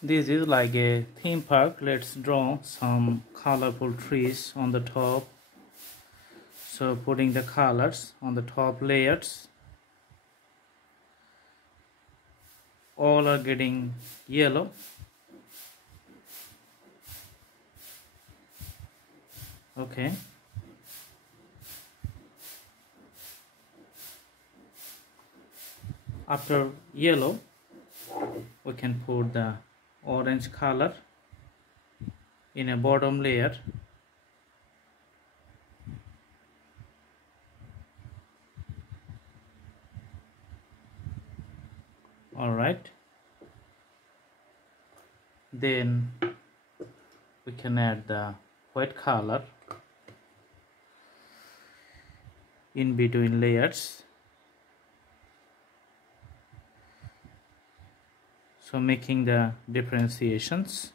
This is like a theme park. Let's draw some colorful trees on the top. So putting the colors on the top layers, all are getting yellow. Okay. After yellow, we can put the orange color in a bottom layer. All right. Then we can add the white color in between layers. So making the differentiations.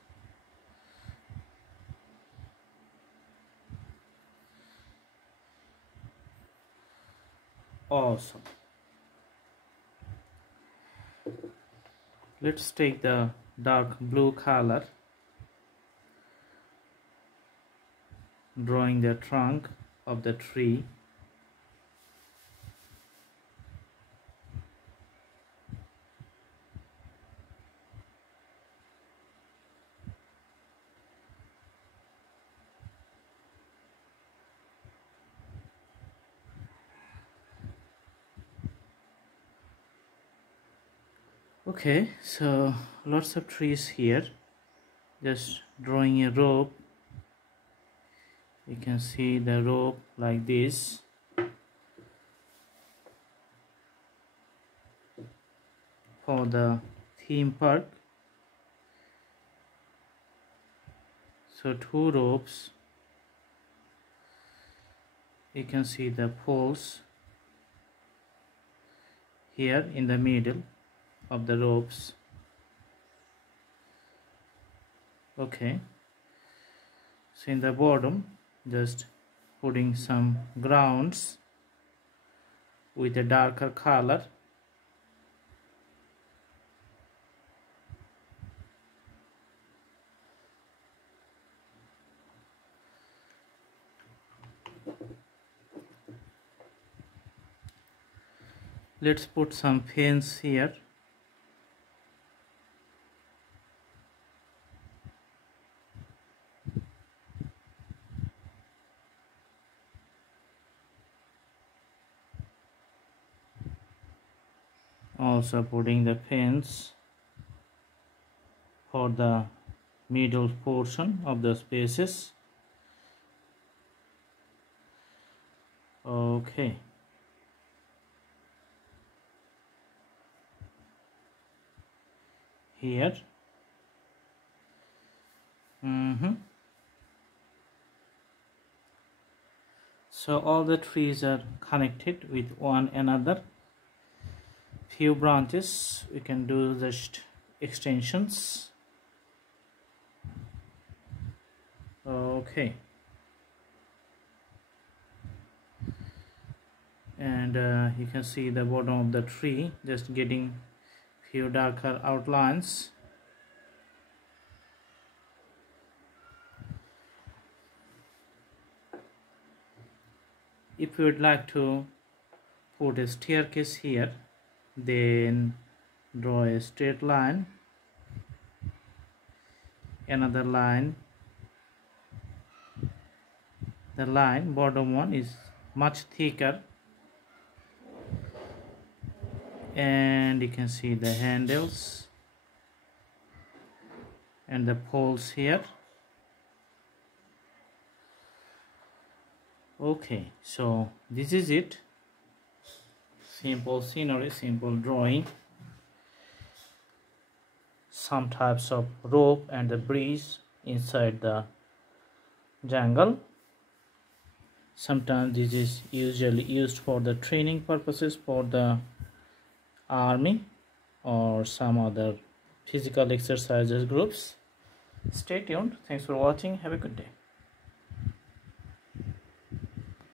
Awesome. Let's take the dark blue color, drawing the trunk of the tree. Okay, so lots of trees here. Just drawing a rope. You can see the rope like this. For the theme park. So 2 ropes. You can see the poles here in the middle of the ropes. Okay, so in the bottom just putting some grounds with a darker color. Let's put some fence here. Also putting the fence for the middle portion of the spaces. Okay. Here. So all the trees are connected with one another. Few branches we can do just extensions. Okay. And you can see the bottom of the tree, just getting few darker outlines. If you would like to put a staircase here, then draw a straight line, another line. The line bottom one is much thicker, and you can see the handles and the poles here. Okay, so this is it. Simple scenery, simple drawing, some types of rope and the breeze inside the jungle. Sometimes this is usually used for the training purposes for the army or some other physical exercises groups. Stay tuned. Thanks for watching. Have a good day.